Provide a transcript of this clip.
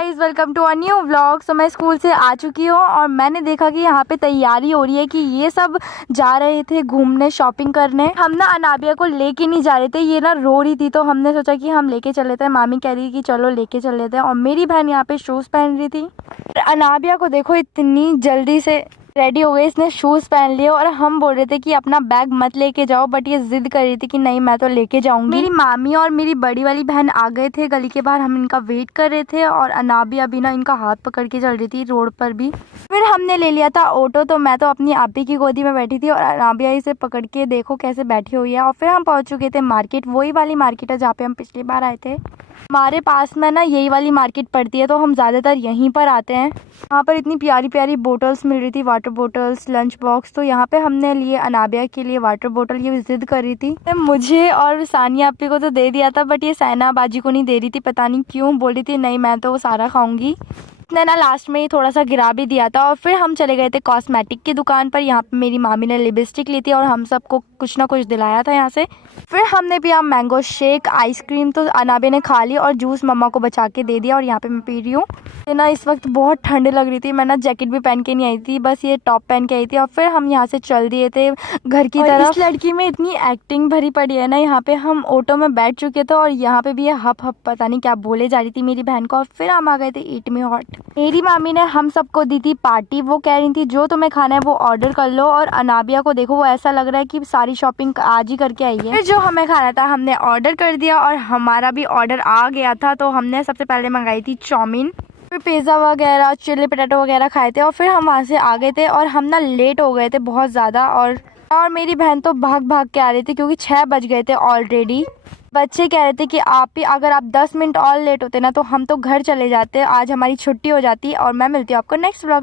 Guys, welcome to a new vlog. So मैं school से आ चुकी हूँ और मैंने देखा कि यहाँ पे तैयारी हो रही है कि ये सब जा रहे थे घूमने, शॉपिंग करने। हम ना अनाबिया को लेके नहीं जा रहे थे, ये ना रो रही थी, तो हमने सोचा कि हम लेके चल लेते हैं। मामी कह रही कि चलो लेके चल लेते हैं, और मेरी बहन यहाँ पे शूज़ पहन रही थी। अनाबिया को देखो इतनी जल्दी से रेडी हो गई, इसने शूज़ पहन लिए और हम बोल रहे थे कि अपना बैग मत लेके जाओ, बट ये जिद कर रही थी कि नहीं मैं तो लेके जाऊंगी। मेरी मामी और मेरी बड़ी वाली बहन आ गए थे गली के बाहर, हम इनका वेट कर रहे थे और अनाबिया भी ना इनका हाथ पकड़ के चल रही थी रोड पर भी। फिर हमने ले लिया था ऑटो, तो मैं तो अपनी आपी की गोदी में बैठी थी और अनाबिया इसे पकड़ के देखो कैसे बैठी हुई है। और फिर हम पहुंच चुके थे मार्केट, वही वाली मार्केट है जहाँ पे हम पिछली बार आए थे। हमारे पास में ना यही वाली मार्केट पड़ती है, तो हम ज़्यादातर यहीं पर आते हैं। यहाँ पर इतनी प्यारी प्यारी बोटल्स मिल रही थी, वाटर बोटल्स, लंच बॉक्स। तो यहाँ पे हमने लिए अनाबिया के लिए वाटर बोतल, ये जिद कर रही थी। मुझे और सानिया आपी को तो दे दिया था, बट ये सैना बाजी को नहीं दे रही थी, पता नहीं क्यों। बोल रही थी नहीं मैं तो वो सारा खाऊंगी। ने ना लास्ट में ही थोड़ा सा गिरा भी दिया था। और फिर हम चले गए थे कॉस्मेटिक की दुकान पर। यहाँ पे मेरी मामी ने लिपस्टिक ली थी और हम सबको कुछ ना कुछ दिलाया था यहाँ से। फिर हमने पिया मैंगो शेक, आइसक्रीम तो अनाबे ने खा ली, और जूस मम्मा को बचा के दे दिया। और यहाँ पे मैं पी रही हूँ। ना इस वक्त बहुत ठंड लग रही थी, मैं ना जैकेट भी पहन के नहीं आई थी, बस ये टॉप पहन के आई थी। और फिर हम यहाँ से चल दिए थे घर की तरफ। इस लड़की में इतनी एक्टिंग भरी पड़ी है ना। यहाँ पे हम ऑटो में बैठ चुके थे और यहाँ पे भी ये हप हप पता नहीं क्या बोले जा रही थी मेरी बहन को। और फिर हम आ गए थे ईट मी हॉट। मेरी मामी ने हम सबको दी थी पार्टी। वो कह रही थी जो तुम्हें खाना है वो ऑर्डर कर लो। और अनाबिया को देखो, वो ऐसा लग रहा है कि सारी शॉपिंग आज ही करके आई है। फिर जो हमें खाना था हमने ऑर्डर कर दिया और हमारा भी ऑर्डर आ गया था। तो हमने सबसे पहले मंगाई थी चाउमीन, फिर पिज़्ज़ा वगैरह, चिली पोटैटो वगैरह खाए थे। और फिर हम वहाँ से आ गए थे और हम ना लेट हो गए थे बहुत ज़्यादा। और मेरी बहन तो भाग भाग के आ रही थी क्योंकि 6 बज गए थे ऑलरेडी। बच्चे कह रहे थे कि अगर आप 10 मिनट और लेट होते ना तो हम तो घर चले जाते, आज हमारी छुट्टी हो जाती। और मैं मिलती हूँ आपको नेक्स्ट व्लॉग।